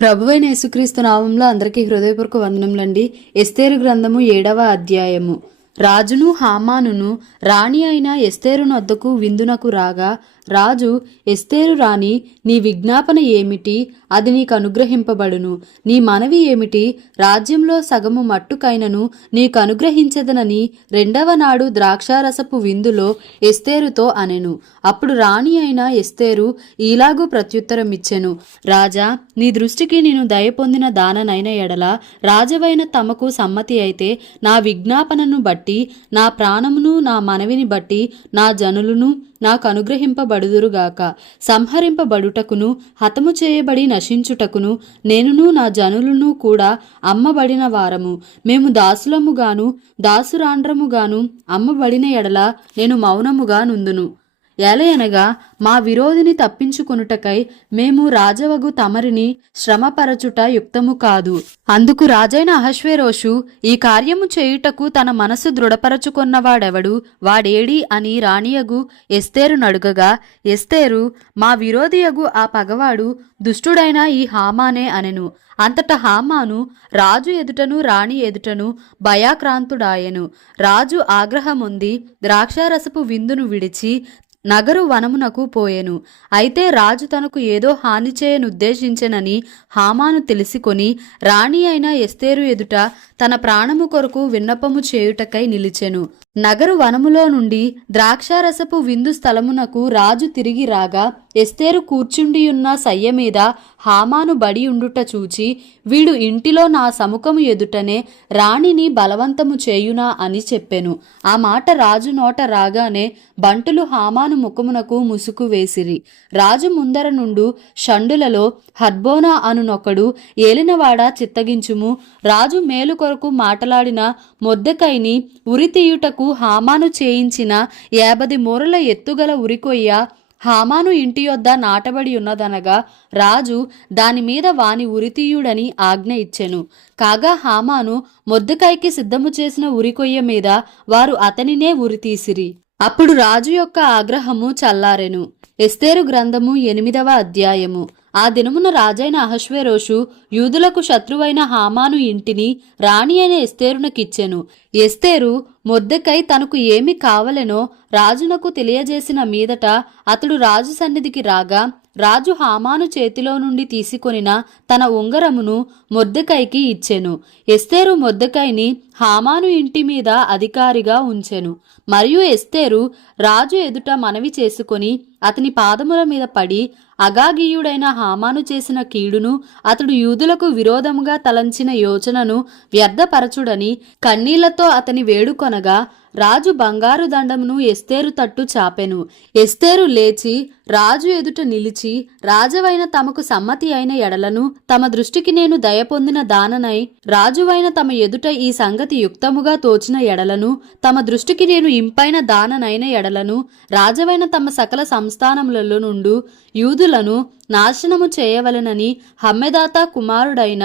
ప్రభువైన యేసుక్రీస్తు నామంలో అందరికీ హృదయపూర్వక వందనములండి. ఎస్తేరు గ్రంథము 7వ అధ్యాయము. రాజును హామానును రాణి అయిన ఎస్తేరు నొద్దకు విందునకు రాగా, రాజు, ఎస్తేరు రాణి, నీ విజ్ఞాపన ఏమిటి? అది నీకు అనుగ్రహింపబడును. నీ మనవి ఏమిటి? రాజ్యంలో సగము మట్టుకైనను నీకు అనుగ్రహించదనని రెండవ నాడు ద్రాక్షారసపు విందులో ఎస్తేరుతో అనెను. అప్పుడు రాణి అయిన ఎస్తేరు ఈలాగు ప్రత్యుత్తరం ఇచ్చెను. రాజా, నీ దృష్టికి నేను దయ పొందిన దాననైన ఎడల రాజవైన తమకు సమ్మతి అయితే నా విజ్ఞాపనను బట్టి, నా ప్రాణమును నా మనవిని బట్టి నా జనులను నాకు అనుగ్రహింపబడుదురుగాక. సంహరింపబడుటకును హతము చేయబడి నశించుటకును నేనును నా జనులను కూడా అమ్మబడిన వారము. మేము దాసులముగాను దాసురాండ్రముగాను అమ్మబడిన ఎడల నేను మౌనముగా నుందును. ఏలయనగా మా విరోధిని తప్పించుకొనుటకై మేము రాజవగు తమరిని శ్రమపరచుట యుక్తము కాదు. అందుకు రాజైన అహష్వేరోషు ఈ కార్యము చేయుటకు తన మనసు దృఢపరచుకొన్నవాడెవడు? వాడేడి అని రాణియగు ఎస్తేరు నడుగగా, ఎస్తేరు, మా విరోధియగు ఆ పగవాడు దుష్టుడైన ఈ హామానే అనెను. అంతటా హామాను రాజు ఎదుటను రాణి ఎదుటను భయాక్రాంతుడాయెను. రాజు ఆగ్రహముంది ద్రాక్షారసపు విందును విడిచి నగరు వనమునకు పోయెను. అయితే రాజు తనకు ఏదో హాని చేయనుద్దేశించెనని హామాను తెలిసికొని రాణి అయిన ఎస్తేరు ఎదుట తన ప్రాణము కొరకు విన్నపము చేయుటకై నిలిచెను. నగరు వనములో నుండి ద్రాక్షారసపు విందు స్థలమునకు రాజు తిరిగి రాగా, ఎస్తేరు కూర్చుండియున్న సయ్య మీద హామాను బడి ఉండుట చూచి, వీడు ఇంటిలో నా సముఖము ఎదుటనే రాణిని బలవంతము చేయునా అని చెప్పెను. ఆ మాట రాజు నోట రాగానే బంటులు హామాను ముఖమునకు ముసుగు వేసిరి. రాజు ముందర నుండు షండులలో హర్బోనా అనునొకడు, ఏలినవాడ చిత్తగించుము, రాజు మేలు కొరకు మాటలాడిన మొర్దెకైని ఉరితీయుటకు హామాను చేయించిన 50 మూరల ఎత్తుగల ఉరికొయ్య హామాను ఇంటి యొద్ద నాటబడి ఉన్నదనగా, రాజు దాని మీద వాని ఉరితీయుడని ఆజ్ఞ ఇచ్చెను. కాగా హామాను మొర్దెకైకి సిద్ధము చేసిన ఉరికొయ్య మీద వారు అతనినే ఉరితీసిరి. అప్పుడు రాజు యొక్క ఆగ్రహము చల్లారెను. ఎస్తేరు గ్రంథము 8వ అధ్యాయము. ఆ దినమున రాజైన అహష్వేరోషు యూదులకు శత్రువైన హామాను ఇంటిని రాణి అయిన ఎస్తేరునకిచ్చెను. ఎస్తేరు మొర్దెకై తనకు ఏమి కావలెనో రాజునకు తెలియజేసిన మీదట అతడు రాజు సన్నిధికి రాగా, రాజు హామాను చేతిలో నుండి తీసుకొనిన తన ఉంగరమును మొర్దెకైకి ఇచ్చెను. ఎస్తేరు మొర్దెకైని హామాను ఇంటి మీద అధికారిగా ఉంచెను. మరియు ఎస్తేరు రాజు ఎదుట మనవి చేసుకొని అతని పాదముల మీద పడి, అగాగీయుడైన హామాను చేసిన కీడును, అతడు యూదులకు విరోధముగా తలంచిన యోచనను వ్యర్థపరచుడని కన్నీళ్లతో అతని వేడుకొనగా, రాజు బంగారు దండమును ఎస్తేరు తట్టు చాపెను. ఎస్తేరు లేచి రాజు ఎదుట నిలిచి, రాజవైన తమకు సమ్మతి అయిన ఎడలను, తమ దృష్టికి నేను దయ పొందిన దాననై రాజువైన తమ ఎదుట ఈ సంగతి యుక్తముగా తోచిన ఎడలను, తమ దృష్టికి నేను ఇంపైన దాననైన ఎడలను, రాజవైన తమ సకల సంస్థానములలో నుండు యూదులను నాశనము చేయవలెనని హమ్మెదాతా కుమారుడైన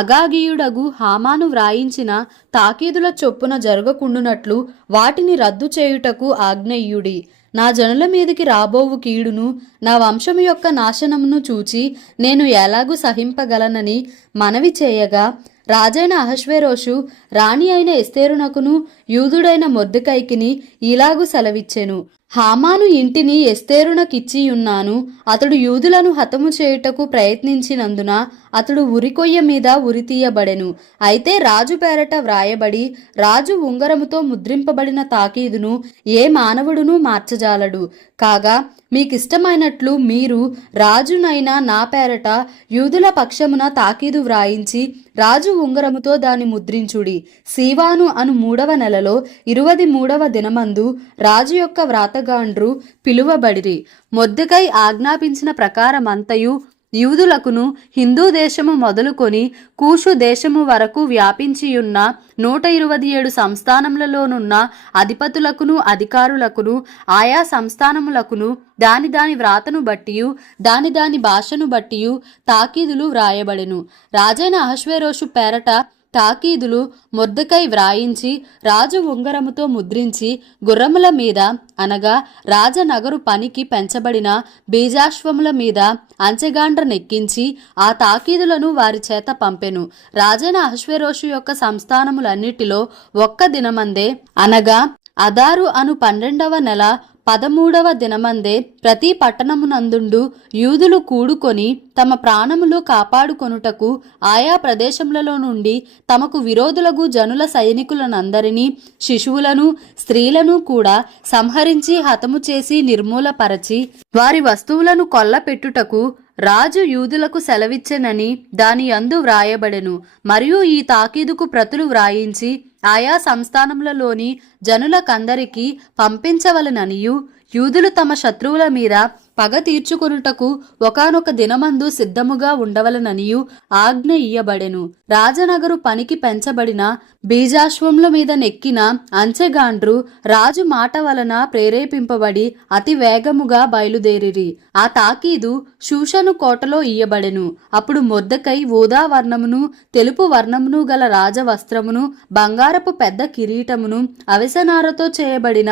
అగాగీయుడగు హామాను వ్రాయించిన తాకీదుల చొప్పున జరగకుండునట్లు వాటిని రద్దు చేయుటకు ఆజ్ఞయియుడి. నా జనుల మీదికి రాబోవు కీడును, నా వంశము యొక్క నాశనమును చూచి నేను ఎలాగూ సహింపగలనని మనవి చేయగా, రాజైన అహష్వేరోషు రాణి అయిన ఎస్తేరునకును యూదుడైన మొర్దెకైకిని ఇలాగు సెలవిచ్చెను. హామాను ఇంటిని ఎస్తేరునకిచ్చియున్నాను. అతడు యూదులను హతము చేయుటకు ప్రయత్నించినందున అతడు ఉరికొయ్య మీద ఉరితీయబడెను. అయితే రాజు పేరట వ్రాయబడి రాజు ఉంగరముతో ముద్రింపబడిన తాకీదును ఏ మానవుడునూ మార్చజాలడు. కాగా మీకిష్టమైనట్లు మీరు రాజునైనా నా పేరట యూదుల పక్షమున తాకీదు వ్రాయించి రాజు ఉంగరముతో దాని ముద్రించుడి. సీవాను అను 3వ నెలలో 23వ దినమందు రాజు యొక్క వ్రాతగాండ్రు పిలువబడిరి. మొర్దెకై ఆజ్ఞాపించిన ప్రకారమంతయు యూదులకును హిందూ దేశము మొదలుకొని కూషు దేశము వరకు వ్యాపించియున్న 127 సంస్థానములలోనున్న అధిపతులకును అధికారులకును ఆయా సంస్థానములకును దాని దాని వ్రాతను బట్టియు దాని దాని భాషను బట్టియు తాకీదులు వ్రాయబడెను. రాజైన అహష్వేరోషు పేరట తాకీదులు మొర్దెకై వ్రాయించి రాజు ఉంగరముతో ముద్రించి గుర్రముల మీద అనగా రాజనగరు పనికి పెంచబడిన బీజాశ్వముల మీద అంచెగాండ్ర నెక్కించి ఆ తాకీదులను వారి చేత పంపెను. రాజైన అహష్వేరోషు యొక్క సంస్థానములన్నిటిలో ఒక్క దినమందే అనగా అదారు అను 12వ నెల 13వ దినమందే ప్రతి పట్టణమునందుండు యూదులు కూడుకొని తమ ప్రాణములు కాపాడుకొనుటకు ఆయా ప్రదేశములలో నుండి తమకు విరోధులకు జనుల సైనికులనందరినీ శిశువులను స్త్రీలను కూడా సంహరించి హతము చేసి నిర్మూలపరచి వారి వస్తువులను కొల్లపెట్టుటకు రాజు యూదులకు సెలవిచ్చెనని దాని యందు వ్రాయబడెను. మరియు ఈ తాకీదుకు ప్రతులు వ్రాయించి ఆయా సంస్థానములలోని జనులకందరికీ పంపించవలననియు యూదులు తమ శత్రువుల మీద పగ తీర్చుకొనుటకు ఒకానొక దినమందు సిద్ధముగా ఉండవలననియు ఆజ్ఞ ఇయ్యబడెను. రాజనగరు పనికి పెంచబడిన బీజాశ్వముల మీద నెక్కిన అంచెగాండ్రు రాజు మాట వలన ప్రేరేపింపబడి అతి వేగముగా బయలుదేరిరి. ఆ తాకీదు షూషను కోటలో ఇయ్యబడెను. అప్పుడు మొర్దెకై ఊదా వర్ణమును తెలుపు వర్ణమును గల రాజవస్త్రమును బంగారపు పెద్ద కిరీటమును అవిసనారతో చేయబడిన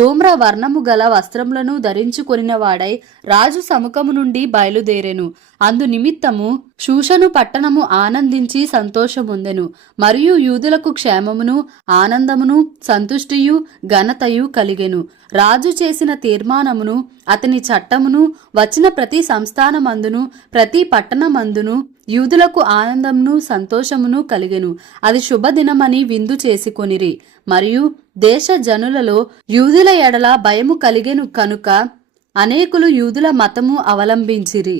ధూమ్ర వర్ణము గల వస్త్రములను ధరించుకొనిన వాడై రాజు సముఖము నుండి బయలుదేరెను. అందు నిమిత్తము షూషను పట్టణము ఆనందించి సంతోషముందెను. మరియు యూదులకు క్షేమమును ఆనందమును సంతుష్టియు ఘనతయు కలిగెను. రాజు చేసిన తీర్మానమును అతని చట్టమును వచ్చిన ప్రతి సంస్థానమందును ప్రతి పట్టణమందును యూదులకు ఆనందమును సంతోషమును కలిగెను. అది శుభదినమని విందు చేసుకొనిరి. మరియు దేశ జనులలో యూదుల ఎడల భయము కలిగెను కనుక అనేకులు యూదుల మతము అవలంబించిరి.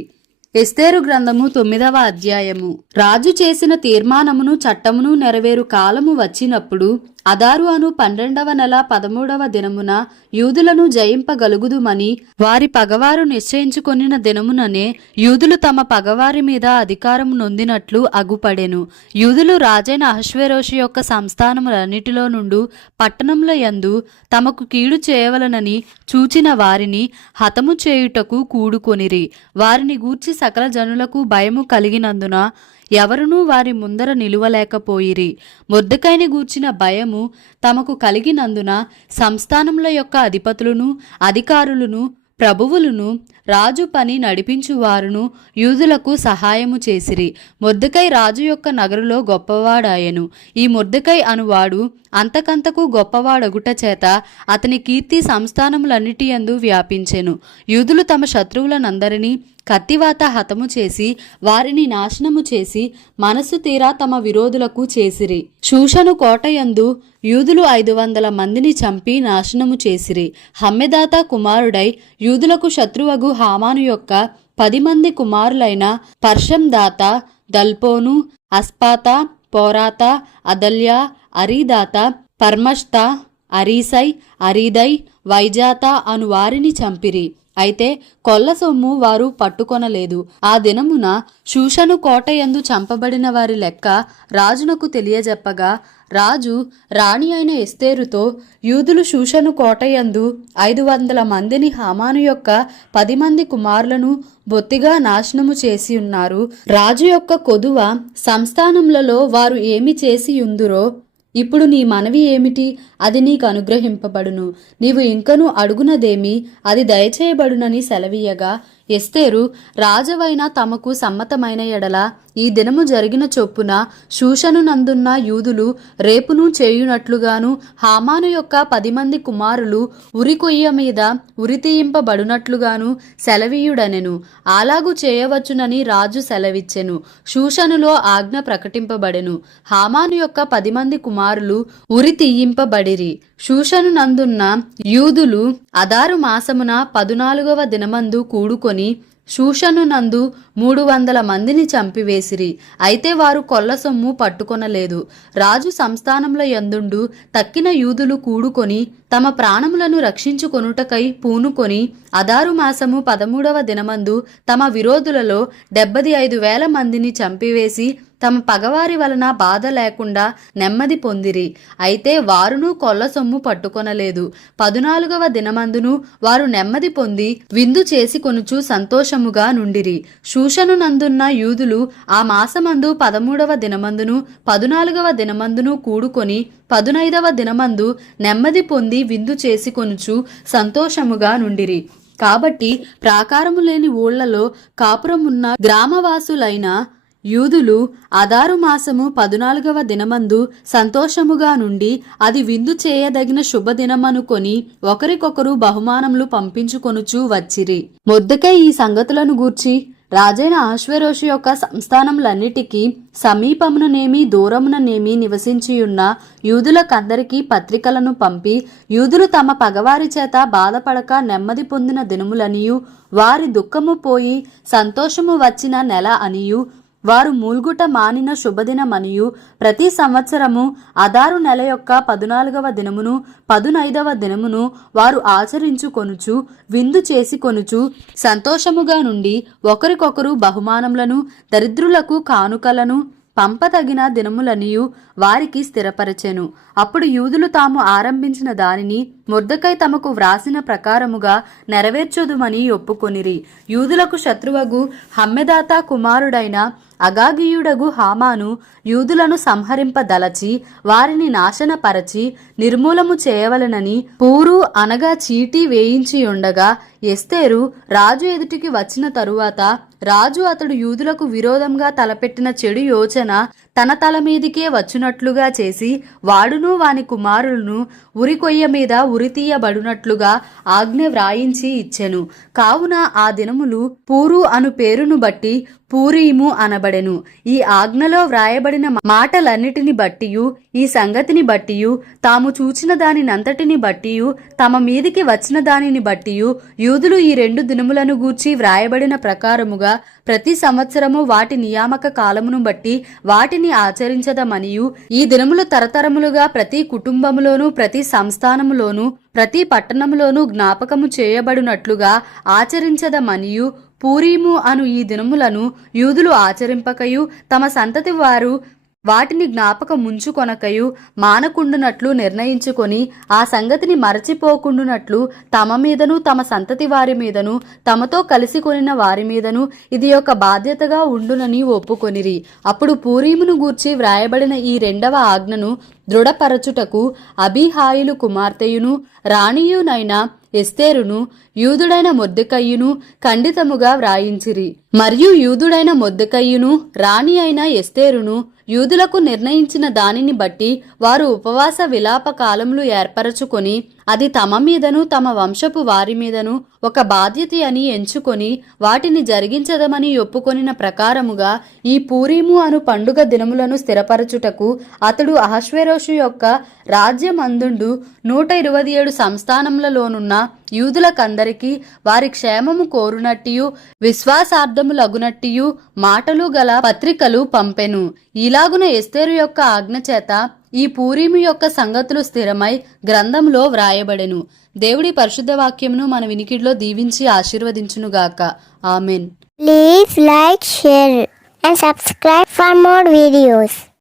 ఎస్తేరు గ్రంథము 9వ అధ్యాయము. రాజు చేసిన తీర్మానమును చట్టమును నెరవేరు కాలము వచ్చినప్పుడు అదారు అను 12వ నెల 13వ దినమున యూదులను జయింపగలుగుదుమని వారి పగవారు నిశ్చయించుకొనిన దినముననే యూదులు తమ పగవారి మీద అధికారము నొందినట్లు అగుపడెను. యూదులు రాజైన అహష్వేరోషు యొక్క సంస్థానములన్నిటిలో నుండు పట్టణముల యందు తమకు కీడు చేయవలనని చూచిన వారిని హతము చేయుటకు కూడుకొనిరి. వారిని గూర్చి సకల జనులకు భయము కలిగినందున ఎవరునూ వారి ముందర నిలువలేకపోయిరి. మొర్దెకైని గూర్చిన భయము తమకు కలిగినందున సంస్థానముల యొక్క అధిపతులను అధికారులను ప్రభువులను రాజు పని నడిపించువారును యూదులకు సహాయము చేసిరి. మొర్దెకై రాజు యొక్క నగరులో గొప్పవాడాయెను. ఈ మొర్దెకై అనువాడు అంతకంతకు గొప్పవాడగుట చేత అతని కీర్తి సంస్థానములన్నిటి యందు వ్యాపించెను. యూదులు తమ శత్రువులనందరినీ కత్తివాత హతము చేసి వారిని నాశనము చేసి మనస్సు తీరా తమ విరోధులకు చేసిరి. షూషను కోటయందు యూదులు 500 మందిని చంపి నాశనము చేసిరి. హమ్మెదాత కుమారుడై యూదులకు శత్రువగు హామాను యొక్క 10 మంది కుమారులైన పర్షందాత, దల్పోను, అస్పాత, పోరాత, అదల్యా, అరీదాత, పర్మష్త, అరీసై, అరీదై, వైజాత అను వారిని చంపిరి. అయితే కొల్ల సొమ్ము వారు పట్టుకొనలేదు. ఆ దినమున షూషను కోటయందు చంపబడిన వారి లెక్క రాజునకు తెలియజెప్పగా రాజు రాణి అయిన ఎస్తేరుతో యూదులు షూషను కోటయందు 500 మందిని హామాను యొక్క 10 మంది కుమారులను బొత్తిగా నాశనము చేసి ఉన్నారు. రాజు యొక్క కొదువ సంస్థానములలో వారు ఏమి చేసి ఉందురో ఇప్పుడు నీ మనవి ఏమిటి? అది నీకు అనుగ్రహింపబడును. నీవు ఇంకను అడుగునదేమి అది దయచేయబడునని సెలవీయగా ఎస్తేరు రాజవైన తమకు సమ్మతమైన ఎడల ఈ దినము జరిగిన చొప్పున షూషను నందున్న యూదులు రేపును చేయునట్లుగాను హామాను యొక్క 10 మంది కుమారులు ఉరికొయ్య మీద ఉరితీయింపబడునట్లుగాను సెలవీయుడనెను. అలాగు చేయవచ్చునని రాజు సెలవిచ్చెను. షూషనులో ఆజ్ఞ ప్రకటింపబడెను. హామాను యొక్క 10 మంది కుమారులు ఉరితీయింపబడిరి. షూషను నందున్న యూదులు అదారు మాసమున 14వ దినమందు కూడుకొని షూషను నందు 300 మందిని చంపివేసిరి. అయితే వారు కొల్ల సొమ్ము పట్టుకొనలేదు. రాజు సంస్థానముల యందుండు తక్కిన యూదులు కూడుకొని తమ ప్రాణములను రక్షించుకొనుటకై పూనుకొని అదారు మాసము 13వ దినమందు తమ విరోధులలో 75,000 మందిని చంపివేసి తమ పగవారి వలన బాధ లేకుండా నెమ్మది పొందిరి. అయితే వారును కొల్ల సొమ్ము పట్టుకొనలేదు. 14వ దినమందును వారు నెమ్మది పొంది విందు చేసి కొనుచు సంతోషముగా నుండిరి. షూషను నందున్న యూదులు ఆ మాసమందు 13వ దినమందును 14వ దినమందును కూడుకొని 15వ దినమందు నెమ్మది పొంది విందు చేసి కొనుచు సంతోషముగా నుండిరి. కాబట్టి ప్రాకారము లేని ఊళ్లలో కాపురమున్న గ్రామవాసులైన యూదులు అదారు మాసము 14వ దినమందు సంతోషముగా నుండి అది విందు చేయదగిన శుభదినమనుకొని ఒకరికొకరు బహుమానములు పంపించుకొనుచూ వచ్చిరి. మొర్దెకై ఈ సంగతులను గూర్చి రాజైన అహష్వేరోషు యొక్క సంస్థానములన్నిటికీ సమీపముననేమి దూరముననేమి నివసించియున్న యూదులకందరికీ పత్రికలను పంపి, యూదులు తమ పగవారి చేత బాధపడక నెమ్మది పొందిన దినములనియు వారి దుఃఖము పోయి సంతోషము వచ్చిన నెల అనియు వారు మూల్గుట మానిన శుభదినమనియు ప్రతి సంవత్సరము అదారు నెల యొక్క 14వ దినమును 15వ దినమును వారు ఆచరించుకొనుచు విందు చేసి కొనుచు సంతోషముగా నుండి ఒకరికొకరు బహుమానములను దరిద్రులకు కానుకలను పంపతగిన దినములనియు వారికి స్థిరపరచెను. అప్పుడు యూదులు తాము ఆరంభించిన దానిని మొర్దెకై తమకు వ్రాసిన ప్రకారముగా నెరవేర్చుదుమని ఒప్పుకొనిరి. యూదులకు శత్రువగు హమ్మెదాతా కుమారుడైన అగాగీయుడగు హామాను యూదులను సంహరింపదలచి వారిని నాశనపరచి నిర్మూలము చేయవలెనని పూరు అనగా చీటీ వేయించి ఉండగా, ఎస్తేరు రాజు ఎదుటికి వచ్చిన తరువాత రాజు అతడు యూదులకు విరోధంగా తలపెట్టిన చెడు యోచన తన తల మీదికే వచ్చునట్లుగా చేసి వాడును వాని కుమారులను ఉరికొయ్య మీద ఉరితీయబడునట్లుగా ఆజ్ఞ వ్రాయించి ఇచ్చెను. కావున ఆ దినములు పూరు అను పేరును బట్టి పూరీము అనబడెను. ఈ ఆజ్ఞలో వ్రాయబడిన మాటలన్నిటిని బట్టియు ఈ సంగతిని బట్టియు తాము చూచిన దానినంతటిని బట్టియు తమ మీదికి వచ్చిన దానిని బట్టియు యూదులు ఈ 2 దినములను గూర్చి వ్రాయబడిన ప్రకారముగా ప్రతి సంవత్సరము వాటి నియామక కాలమును బట్టి వాటిని ఆచరించదమనియు ఈ దినములు తరతరములుగా ప్రతి కుటుంబములోను ప్రతి సంస్థానములోను ప్రతి పట్టణములోను జ్ఞాపకము చేయబడినట్లుగా ఆచరించదమనియు పూరీము అను ఈ దినములను యూదులు ఆచరింపకయు తమ సంతతి వారు వాటిని జ్ఞాపకముంచుకొనకయు మానకుండునట్లు నిర్ణయించుకొని ఆ సంగతిని మరచిపోకుండునట్లు తమ మీదను తమ సంతతి వారి మీదను తమతో కలిసి కొనిన వారి మీదను ఇది ఒక బాధ్యతగా ఉండునని ఒప్పుకొనిరి. అప్పుడు పూరీమును గూర్చి వ్రాయబడిన ఈ 2వ ఆజ్ఞను దృఢపరచుటకు అబీహాయిలు కుమార్తెయును రాణియునైన ఎస్తేరును యూదుడైన మొర్దెకయ్యును ఖండితముగా వ్రాయించిరి. మరియు యూదుడైన మొర్దెకయ్యును రాణి అయిన ఎస్తేరును యూదులకు నిర్ణయించిన దానిని బట్టి వారు ఉపవాస విలాప కాలములు ఏర్పరచుకొని అది తమ మీదను తమ వంశపు వారి మీదను ఒక బాధ్యత అని ఎంచుకొని వాటిని జరిగించదమని ఒప్పుకొనిన ప్రకారముగా ఈ పూరీము అను పండుగ దినములను స్థిరపరచుటకు అతడు అహష్వేరోషు యొక్క రాజ్యమందుండు 127 సంస్థానములలోనున్న యూదులకందరికీ వారి క్షేమము కోరునట్టియు విశ్వాసార్థములగునట్టియు మాటలు గల పత్రికలు పంపెను. ఇలాగున ఎస్తేరు యొక్క ఆజ్ఞ చేత ఈ పూరీము యొక్క సంగతులు స్థిరమై గ్రంథంలో వ్రాయబడెను. దేవుడి పరిశుద్ధ వాక్యమును మన వినికిడిలో దీవించి ఆశీర్వదించునుగాక. Amen. Please like, share and subscribe for more videos.